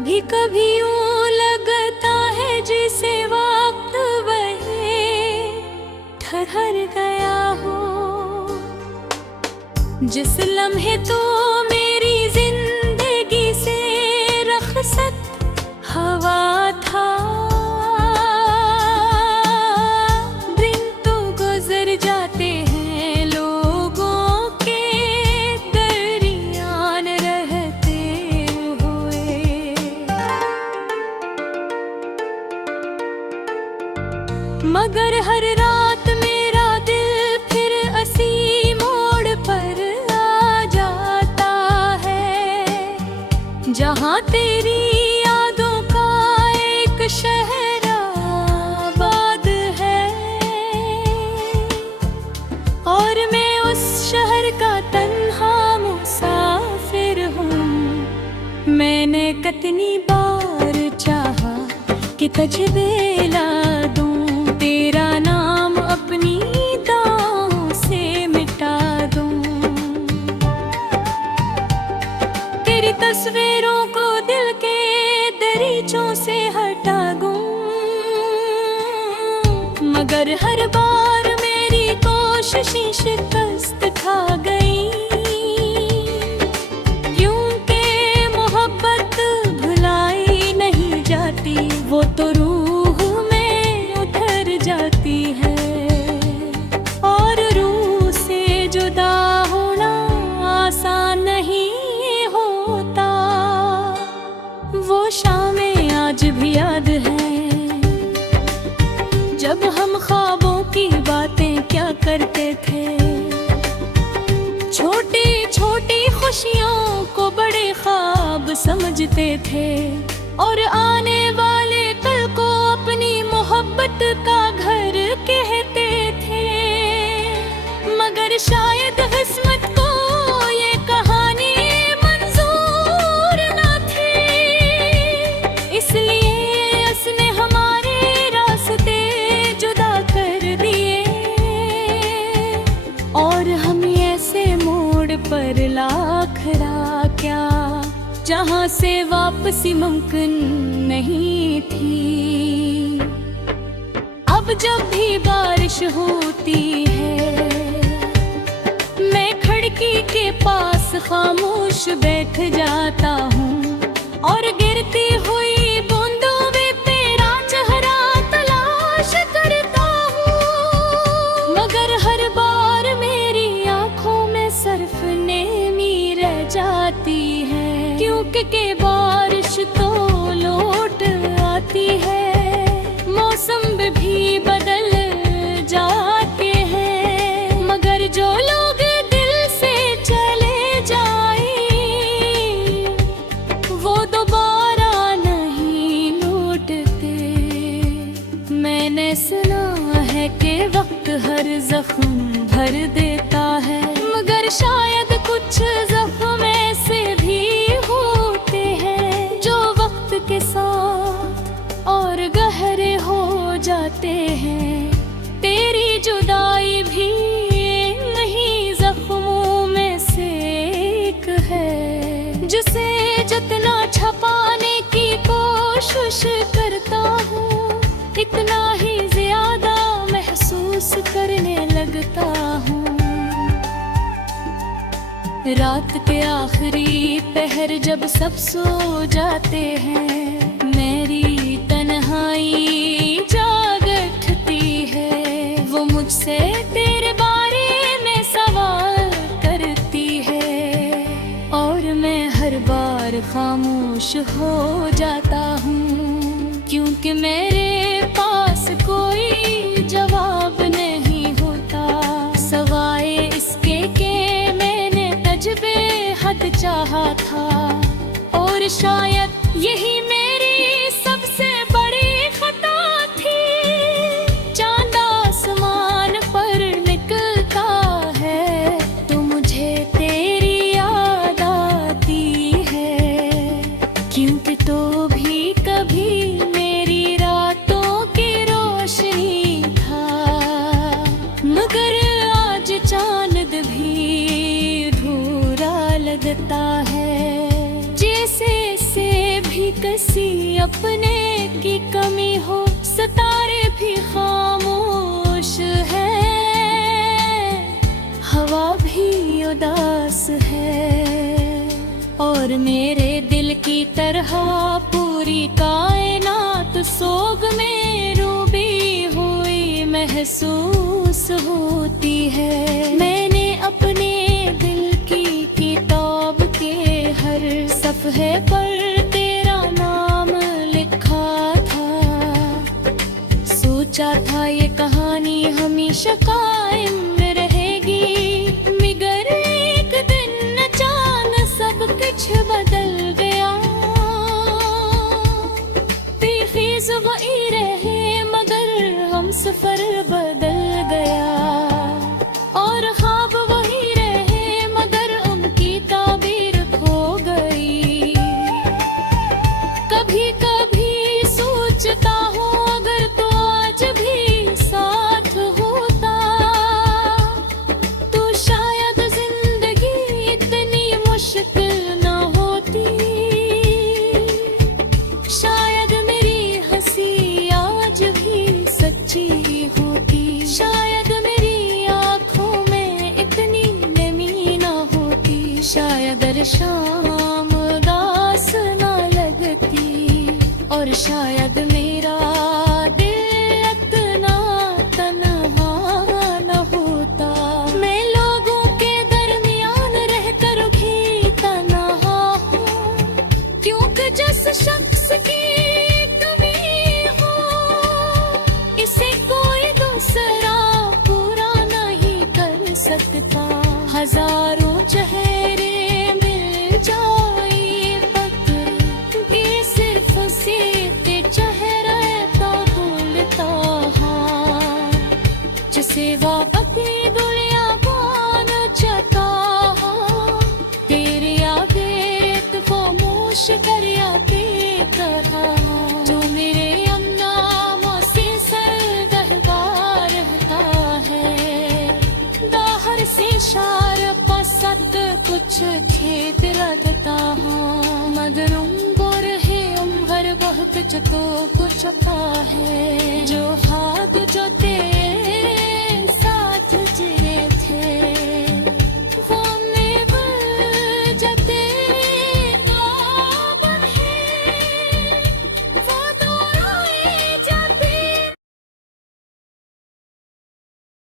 कभी कभी यूं लगता है जिसे वक्त बहे ठहर गया हो। जिस लम्हे तो मेरी जिंदगी से रखसत हवा था, दिन तो गुजर जाते हैं लोगों के दरमियान रहते हुए, मगर हर रात मेरा दिल फिर असी मोड़ पर आ जाता है, जहाँ तेरी यादों का एक शहर आबाद है। और मैं उस शहर का तन्हा मुसाफिर हूँ। मैंने कितनी बार चाहा कि तुझे ला दूँ, तेरा नाम अपनी दांव से मिटा दूँ, तेरी तस्वीरों को दिल के दरीचों से हटा दूँ, मगर हर बार मेरी कोशिशें शिकस्त खा गई, क्योंकि मोहब्बत भुलाई नहीं जाती, वो तो रूह में उतर जाती है। और रूह से जुदा होना आसान नहीं होता, वो शामें आज भी याद है, जब हम ख्वाबों की बातें क्या करते थे। छोटी छोटी खुशियों को बड़े ख्वाब समझते थे, और आने वाले कल को अपनी मोहब्बत का घर कहते थे। मगर शायद किस्मत को ये कहानी मंजूर न थी, इसलिए उसने हमारे रास्ते जुदा कर दिए, और हम ऐसे मोड़ पर लाखरा क्या, जहाँ से वापसी मुमकिन नहीं थी। अब जब भी बारिश होती है, मैं खिड़की के पास खामोश बैठ जाता हूँ, और गिरती हुई बूंदों में तेरा चेहरा तलाश करता हूँ, मगर हर बार मेरी आंखों में सिर्फ नेमी रह जाती है, क्योंकि के बारिश तो लौट आती है, मौसम भी बदल जाते हैं, मगर जो लोग दिल से चले जाए वो दोबारा नहीं लौटते। मैंने सुना है कि वक्त हर जख्म भर देता है, मगर शायद कुछ जख्म ऐसे भी होते हैं जो वक्त के साथ और गहरे हो जाते हैं। तेरी जुदाई भी नहीं जख्मों में से एक है, जिसे जितना छपाने की कोशिश करता हूँ, इतना ही ज्यादा महसूस करने लगता हूँ। रात के आखिरी पहर जब सब सो जाते हैं, मेरी तन्हाई जाग उठती है, वो मुझसे तेरे बारे में सवाल करती है, और मैं हर बार खामोश हो जाता हूँ, क्योंकि मेरे पास कोई जवाब नहीं होता, सवाए इसके के मैंने तजबे हद चाहा था, और शायद यही मेरी सबसे बड़ी खता थी। चांद आसमान पर निकलता है तो मुझे तेरी याद आती है, क्योंकि तो भी कभी मेरी रातों की रोशनी था, मगर आज चांद भी लगता है, जैसे से भी कसी अपने की कमी हो, सितारे भी खामोश है, हवा भी उदास है। और मेरे दिल की तरह पूरी कायनात सोग में डूबी हुई महसूस होती है। मैंने अपने दिल की किताब के हर सफ़हे पर तेरा नाम लिखा था। सोचा था ये कहानी हमेशा कायम रहेगी, मगर एक दिन अचानक सब कुछ बदल गया। बेखीज़ वही रहे मगर हम सफर बदल गया, और ख्वाब वही रहे मगर उनकी ताबीर खो गई। कभी कभी सोचता हूँ अगर तो आज भी साथ होता, तो शायद जिंदगी इतनी मुश्किल न होती। शायद मेरी हंसी आज भी सच्ची होती, शायद मेरी आँखों में इतनी नमी न होती, शायद हर शाम उदास न लगती, और शायद मेरा दिल इतना तन्हा न होता। मैं लोगों के दरमियान रहकर भी तन्हा हूँ, क्योंकि जिस शख्स की कमी हो इसे कोई दूसरा पूरा नहीं कर सकता। हजारों चेहरे मिल जाए पत्र ये सिर्फ सीधे चेहरे तो भूलता हाँ, जिसे वापसी दुनिया कौन चाहता हाँ। तेरे आगे तो खामोश दरिया की तरह, जो मेरे अन्नामों से सरगर्दार रहता है। बाहर से शार पसत कुछ खेत रखता हाँ, मगर उम्र है उम्र वह कुछ तो कुछ पा है, जो